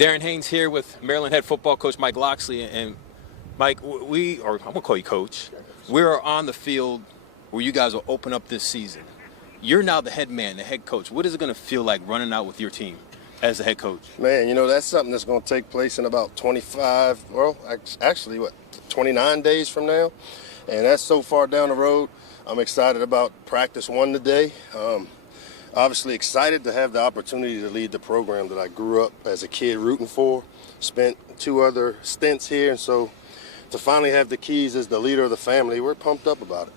Darren Haynes here with Maryland head football coach Mike Locksley. And Mike, I'm going to call you coach. We're on the field where you guys will open up this season. You're now the head man, the head coach. What is it going to feel like running out with your team as the head coach? Man, that's something that's going to take place in about 29 days from now. And that's so far down the road. I'm excited about practice one today. Obviously excited to have the opportunity to lead the program that I grew up as a kid rooting for. Spent 2 other stints here, and so to finally have the keys as the leader of the family, we're pumped up about it.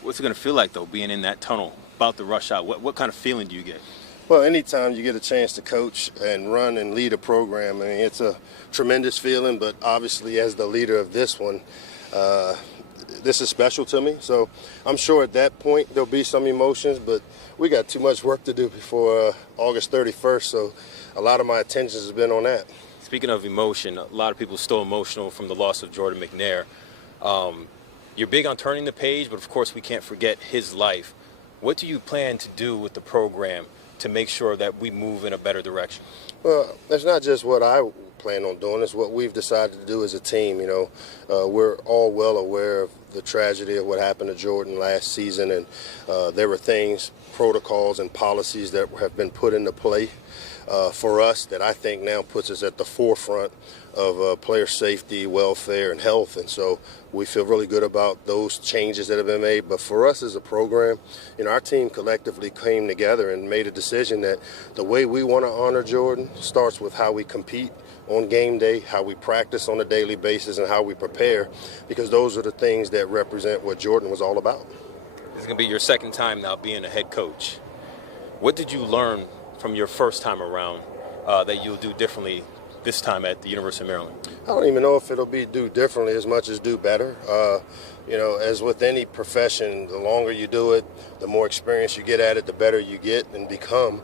What's it going to feel like, though, being in that tunnel, about to rush out? What kind of feeling do you get? Well, anytime you get a chance to coach and run and lead a program, it's a tremendous feeling, but obviously as the leader of this one, this is special to me. So I'm sure at that point there'll be some emotions, but we got too much work to do before August 31st, so a lot of my attention has been on that. Speaking of emotion, a lot of people are still emotional from the loss of Jordan McNair. You're big on turning the page, but of course we can't forget his life. What do you plan to do with the program to make sure that we move in a better direction? Well, it's not just what I plan on doing, it's what we've decided to do as a team. We're all well aware of the tragedy of what happened to Jordan last season, and there were things, protocols and policies that have been put into play for us that I think now puts us at the forefront of player safety, welfare, and health. And so we feel really good about those changes that have been made. But for us as a program, our team collectively came together and made a decision that the way we want to honor Jordan starts with how we compete on game day, how we practice on a daily basis, and how we prepare, because those are the things that represent what Jordan was all about. This is going to be your second time now being a head coach. What did you learn from your first time around that you'll do differently this time at the University of Maryland? I don't even know if it'll be do differently as much as do better. As with any profession, the longer you do it, the more experience you get at it, the better you get and become.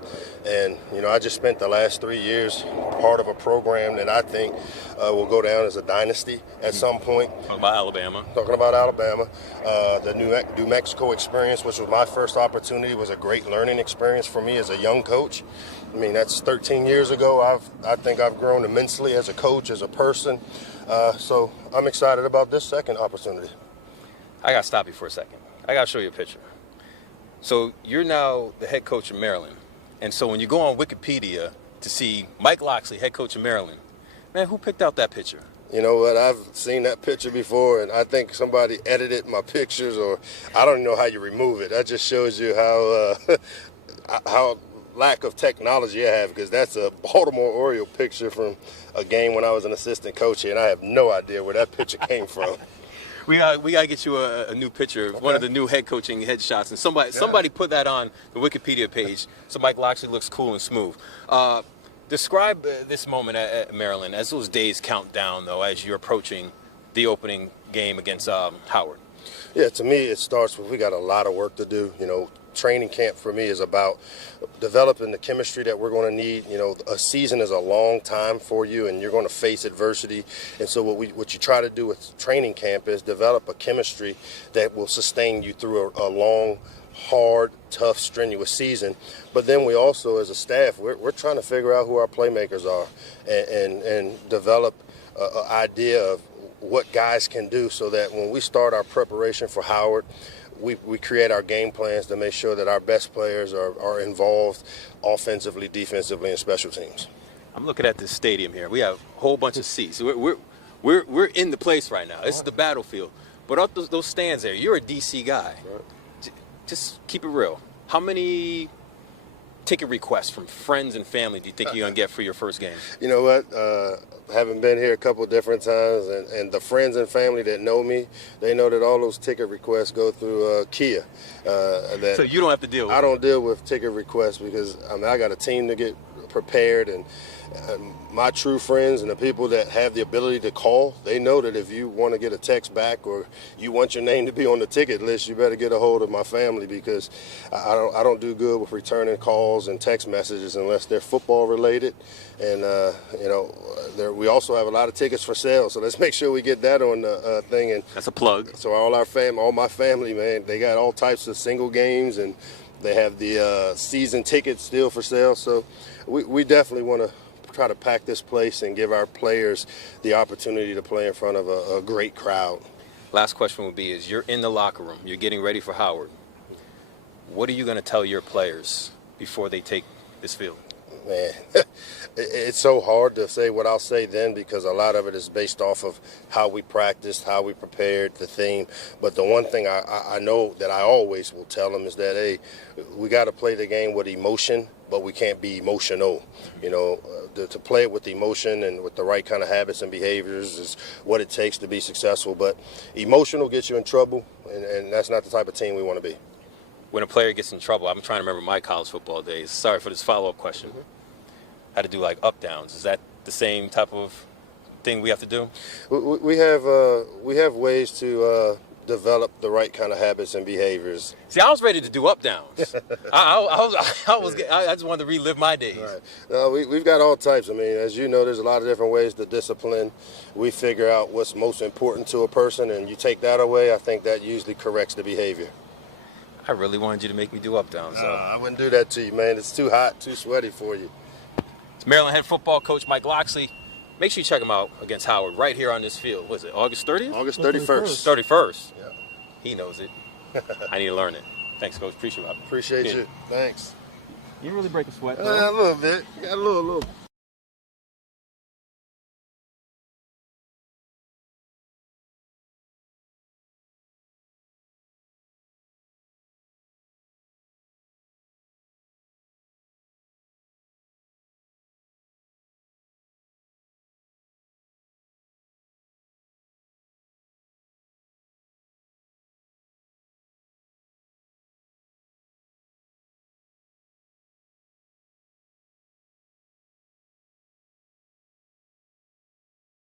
And, I just spent the last 3 years part of a program that I think will go down as a dynasty at some point. Talking about Alabama. The New Mexico experience, which was my first opportunity, was a great learning experience for me as a young coach. That's 13 years ago. I think I've grown immensely as a coach, as a person. So I'm excited about this second opportunity. I got to stop you for a second. I got to show you a picture. So you're now the head coach of Maryland. And so when you go on Wikipedia to see Mike Locksley, head coach of Maryland, man, who picked out that picture? You know what? I've seen that picture before, and I think somebody edited my pictures, or I don't know how you remove it. That just shows you how lack of technology I have, because that's a Baltimore Oriole picture from a game when I was an assistant coach here, and I have no idea where that picture came from. We got to get you a new picture, okay. One of the new head coaching headshots, and somebody put that on the Wikipedia page so Mike Locksley looks cool and smooth. Describe this moment at Maryland as those days count down, though, as you're approaching the opening game against Howard. Yeah, to me, it starts with we got a lot of work to do. Training camp for me is about developing the chemistry that we're going to need. A season is a long time for you, and you're going to face adversity. And so what you try to do with training camp is develop a chemistry that will sustain you through a long, hard, tough, strenuous season. But then we also, as a staff, we're trying to figure out who our playmakers are and develop an idea of what guys can do, so that when we start our preparation for Howard, we create our game plans to make sure that our best players are involved offensively, defensively, and special teams. I'm looking at this stadium here. We have a whole bunch of seats. We're in the place right now. This is the battlefield. But up those stands there, you're a DC guy. Right. Just keep it real. How many ticket requests from friends and family do you think you're going to get for your first game? You know what? Having been here a couple of different times, and the friends and family that know me, they know that all those ticket requests go through Kia. So you don't have to deal with it? I don't deal with ticket requests, because I got a team to get prepared, and my true friends and the people that have the ability to call, they know that if you want to get a text back or you want your name to be on the ticket list, you better get a hold of my family, because I don't do good with returning calls and text messages unless they're football related. And we also have a lot of tickets for sale, so let's make sure we get that on the thing. And that's a plug. So all my family, man, they got all types of single games, and they have the season tickets still for sale. So we definitely want to try to pack this place and give our players the opportunity to play in front of a great crowd. Last question would be, is you're in the locker room, you're getting ready for Howard. What are you going to tell your players before they take this field? Man, it's so hard to say what I'll say then, because a lot of it is based off of how we practiced, how we prepared, the theme. But the one thing I know that I always will tell them is that, hey, we got to play the game with emotion, but we can't be emotional. You know, to play it with emotion and with the right kind of habits and behaviors is what it takes to be successful. But emotion will get you in trouble, and that's not the type of team we want to be. When a player gets in trouble, I'm trying to remember my college football days. Sorry for this follow-up question. How to do like up downs? Is that the same type of thing we have to do? We have ways to develop the right kind of habits and behaviors. See, I was ready to do up downs. I just wanted to relive my days. Right. No, we've got all types. I mean, as you know, there's a lot of different ways to discipline. We figure out what's most important to a person, and you take that away, I think that usually corrects the behavior. I really wanted you to make me do up downs, though. I wouldn't do that to you, man. It's too hot, too sweaty for you. It's Maryland head football coach Mike Locksley. Make sure you check him out against Howard right here on this field. Was it August 30th? August 31st. 31st. Yeah. He knows it. I need to learn it. Thanks, Coach. Appreciate it. Appreciate you. Thanks. You didn't really break a sweat, A little bit. Got a little.